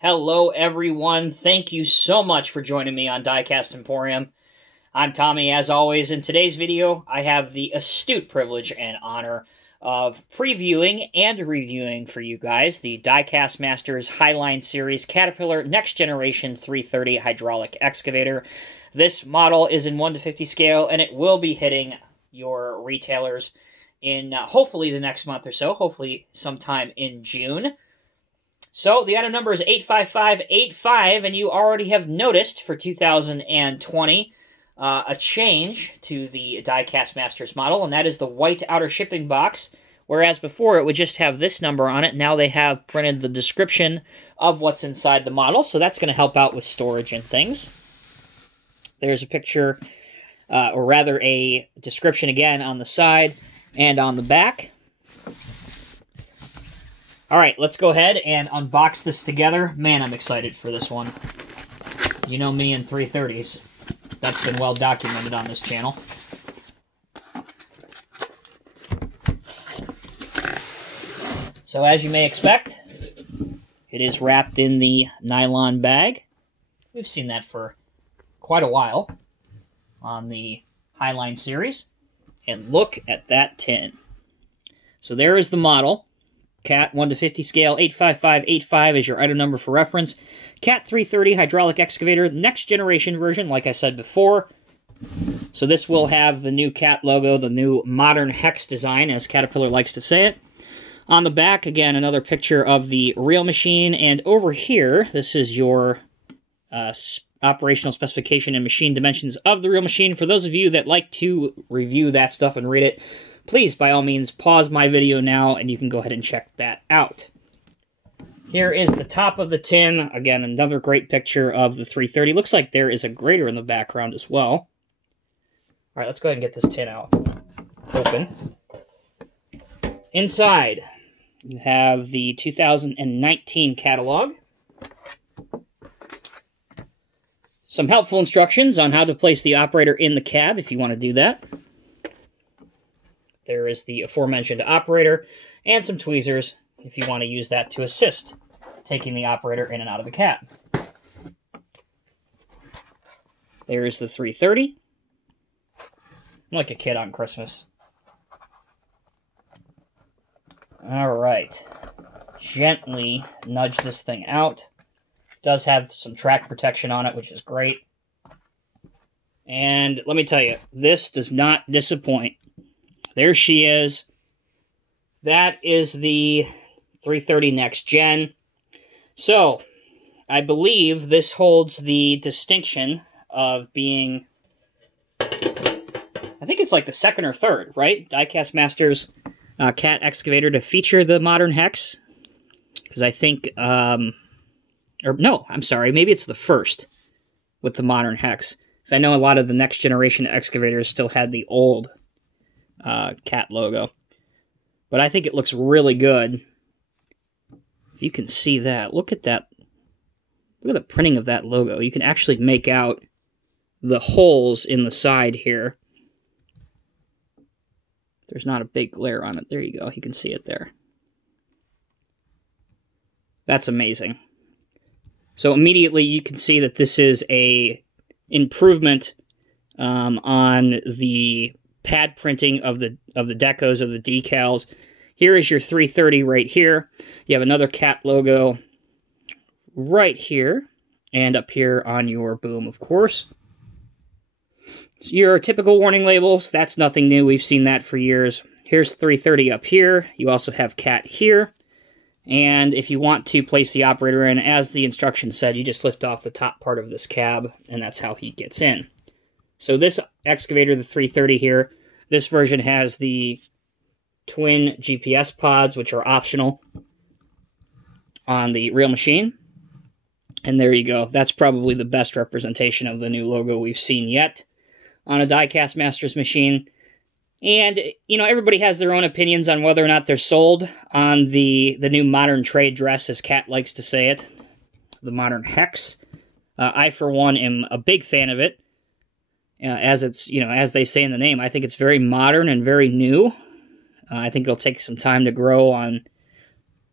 Hello, everyone. Thank you so much for joining me on Diecast Emporium. I'm Tommy, as always. In today's video, I have the astute privilege and honor of previewing and reviewing for you guys the Diecast Masters Highline Series Caterpillar Next Generation 330 Hydraulic Excavator. This model is in 1:50 scale, and it will be hitting your retailers in hopefully the next month or so, hopefully sometime in June. So the item number is 85585, and you already have noticed for 2020 a change to the Diecast Masters model, and that is the white outer shipping box, whereas before it would just have this number on it. Now they have printed the description of what's inside the model, so that's going to help out with storage and things. There's a picture, or rather a description again on the side and on the back. Alright, let's go ahead and unbox this together. Man, I'm excited for this one. You know me and 330s. That's been well documented on this channel. So as you may expect, it is wrapped in the nylon bag. We've seen that for quite a while on the Highline series. And look at that tin. So there is the model. Cat 1:50 scale, 85585 is your item number for reference. Cat 330 Hydraulic Excavator, next generation version, like I said before. So this will have the new Cat logo, the new modern hex design, as Caterpillar likes to say it. On the back, again, another picture of the real machine. And over here, this is your operational specification and machine dimensions of the real machine. For those of you that like to review that stuff and read it, please, by all means, pause my video now, and you can go ahead and check that out. Here is the top of the tin. Again, another great picture of the 330. Looks like there is a grater in the background as well. All right, let's go ahead and get this tin out. Open. Inside, you have the 2019 catalog. Some helpful instructions on how to place the operator in the cab if you want to do that. There is the aforementioned operator and some tweezers if you want to use that to assist taking the operator in and out of the cab. There is the 330. I'm like a kid on Christmas. All right. Gently nudge this thing out. It does have some track protection on it, which is great. And let me tell you, this does not disappoint. There she is. That is the 330 Next Gen. So, I believe this holds the distinction of being, I think it's like the second or third, right? Diecast Masters Cat Excavator to feature the modern hex. Because I think, or no, I'm sorry, maybe it's the first with the modern hex. Because I know a lot of the next generation excavators still had the old Cat logo. But I think it looks really good. If you can see that, look at that. Look at the printing of that logo. You can actually make out the holes in the side here. There's not a big glare on it. There you go. You can see it there. That's amazing. So immediately you can see that this is a improvement on the pad printing of the decos, of the decals. Here is your 330 right here. You have another Cat logo right here, and up here on your boom, of course. So your typical warning labels, that's nothing new. We've seen that for years. Here's 330 up here. You also have Cat here. And if you want to place the operator in, as the instructions said, you just lift off the top part of this cab, and that's how he gets in. So this excavator, the 330 here, this version has the twin GPS pods, which are optional on the real machine. And there you go. That's probably the best representation of the new logo we've seen yet on a Diecast Masters machine. And, you know, everybody has their own opinions on whether or not they're sold on the new modern trade dress, as Cat likes to say it, the modern hex. I, for one, am a big fan of it. As it's, you know, as they say in the name, I think it's very modern and very new. I think it'll take some time to grow on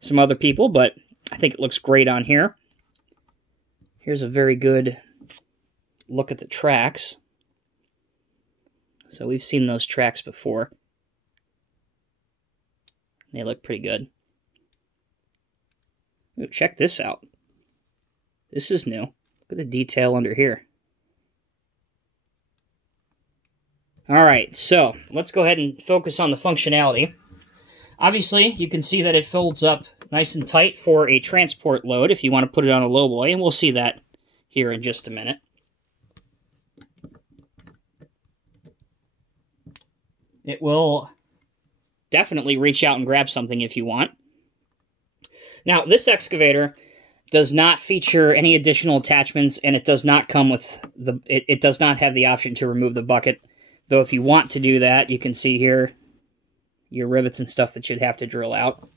some other people, but I think it looks great on here. here's a very good look at the tracks. So we've seen those tracks before. They look pretty good. Ooh, check this out. This is new. Look at the detail under here. Alright, so let's go ahead and focus on the functionality. Obviously, you can see that it folds up nice and tight for a transport load if you want to put it on a lowboy, and we'll see that here in just a minute. It will definitely reach out and grab something if you want. Now, this excavator does not feature any additional attachments, and it does not come with it does not have the option to remove the bucket. Though if you want to do that, you can see here your rivets and stuff that you'd have to drill out.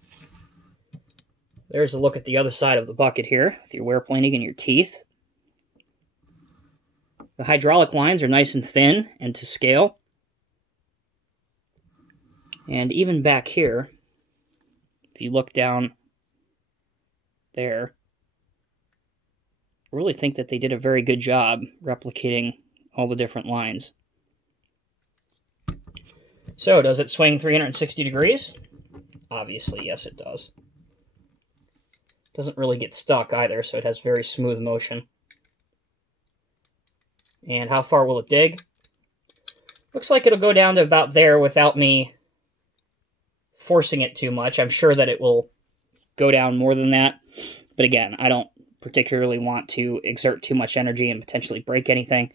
There's a look at the other side of the bucket here, with your wear planing and your teeth. The hydraulic lines are nice and thin and to scale. And even back here, if you look down there, I really think that they did a very good job replicating all the different lines. So, does it swing 360 degrees? Obviously, yes it does. Doesn't really get stuck either, so it has very smooth motion. And how far will it dig? Looks like it'll go down to about there without me forcing it too much. I'm sure that it will go down more than that. But again, I don't particularly want to exert too much energy and potentially break anything.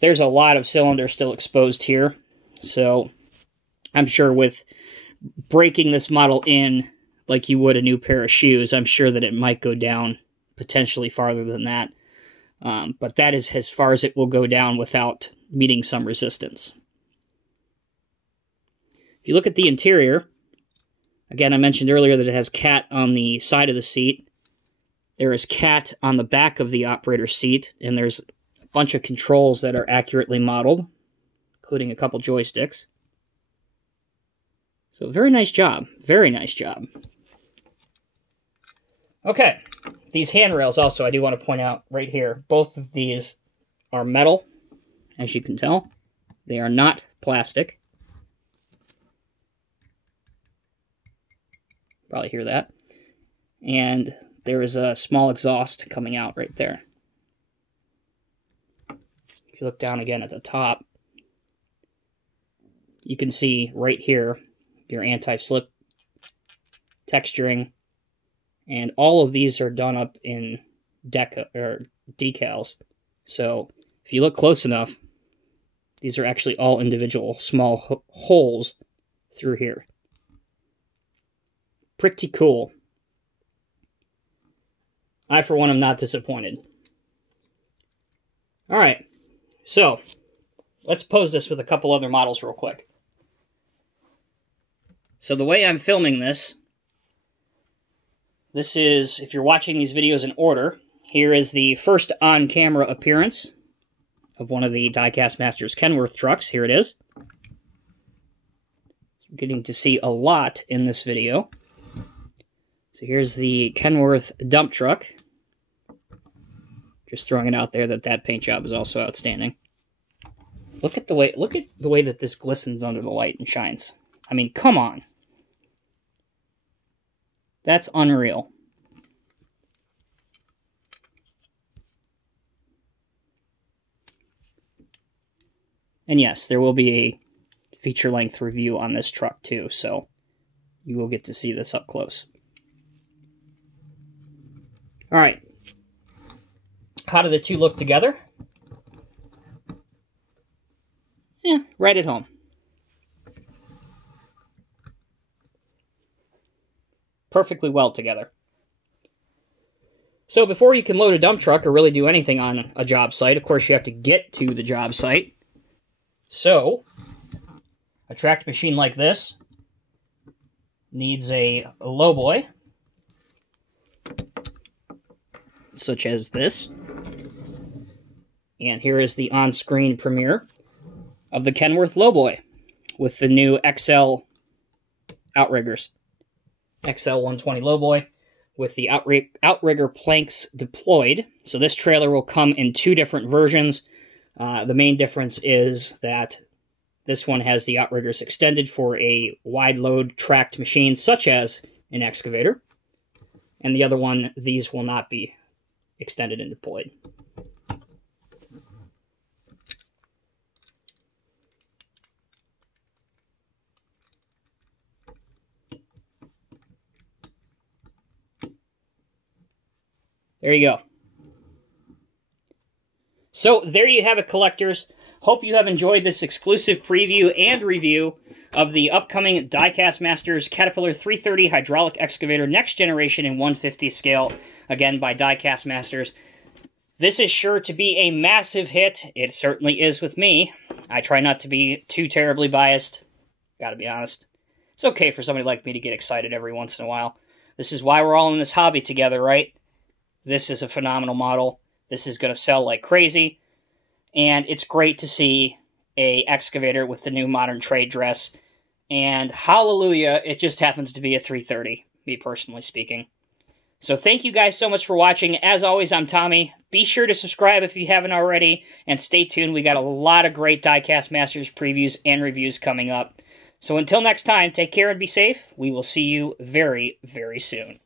There's a lot of cylinder still exposed here, so I'm sure with breaking this model in like you would a new pair of shoes, I'm sure that it might go down potentially farther than that. But that is as far as it will go down without meeting some resistance. If you look at the interior, again, I mentioned earlier that it has cat on the side of the seat. There is cat on the back of the operator's seat, and there's a bunch of controls that are accurately modeled, including a couple joysticks. So very nice job. Very nice job. Okay, these handrails also, I do want to point out right here. Both of these are metal, as you can tell. They are not plastic. Probably hear that. And there is a small exhaust coming out right there. If you look down again at the top, you can see right here your anti-slip texturing, and all of these are done up in decals. So if you look close enough, these are actually all individual small holes through here. Pretty cool. I, for one, am not disappointed. Alright, so let's pose this with a couple other models real quick. So the way I'm filming this is, if you're watching these videos in order, here is the first on-camera appearance of one of the Diecast Masters Kenworth trucks. Here it is. You're getting to see a lot in this video. So here's the Kenworth dump truck. Just throwing it out there that paint job is also outstanding. Look at the way that this glistens under the light and shines. I mean, come on. That's unreal. And yes, there will be a feature-length review on this truck too, so you will get to see this up close. Alright. How do the two look together? Right at home. Perfectly well together. So before you can load a dump truck or really do anything on a job site, of course you have to get to the job site. So a tracked machine like this needs a lowboy, such as this. And here is the on-screen premiere of the Kenworth lowboy with the new XL outriggers. XL 120 lowboy with the outrigger planks deployed. So this trailer will come in 2 different versions. The main difference is that this one has the outriggers extended for a wide load tracked machine such as an excavator. And the other one, these will not be extended and deployed. There you go. So there you have it, collectors. Hope you have enjoyed this exclusive preview and review of the upcoming Diecast Masters Caterpillar 330 hydraulic excavator next generation in 1/50 scale, again by Diecast Masters. This is sure to be a massive hit. It certainly is with me. I try not to be too terribly biased. Gotta be honest. It's okay for somebody like me to get excited every once in a while. This is why we're all in this hobby together, right? This is a phenomenal model. This is going to sell like crazy. And it's great to see a excavator with the new modern trade dress. And hallelujah, it just happens to be a 330, me personally speaking. So thank you guys so much for watching. As always, I'm Tommy. Be sure to subscribe if you haven't already. And stay tuned. We got a lot of great Diecast Masters previews and reviews coming up. So until next time, take care and be safe. We will see you very, very soon.